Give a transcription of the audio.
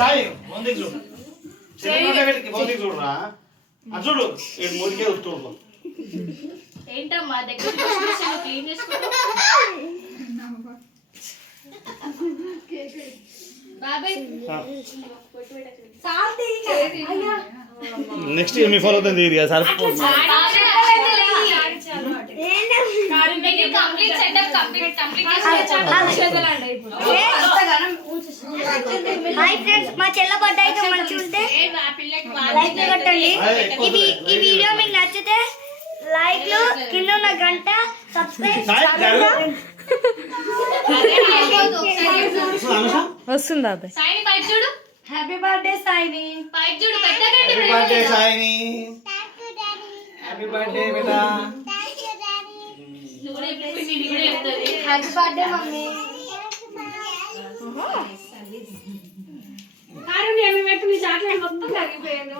సాయి బొందికి చూడు బొందికి చూడరా చూడు మూడికే వస్తూ ఏంటమ్మా దగ్గర క్లీన్ చేసుకో బాబాయ్ నెక్స్ట్ మీ ఫాలో అవుతుంది ఇది సార్ మా చెల్ల బర్త్డే అయితే మంచిగా ఉంటే లైక్ కొట్టండి. ఈ వీడియో మీకు నచ్చితే లైక్లు కింద ఉన్న గంట సబ్స్క్రైబ్ వస్తుంది బాబాయ్. హ్యాపీ బర్త్డే సాయిని. హ్యాపీ బర్త్డే సాయిని. హ్యాపీ బర్త్డే బేటా. Happy birthday mummy. చాక్లెట్ మొత్తం తగ్గిపోయింది.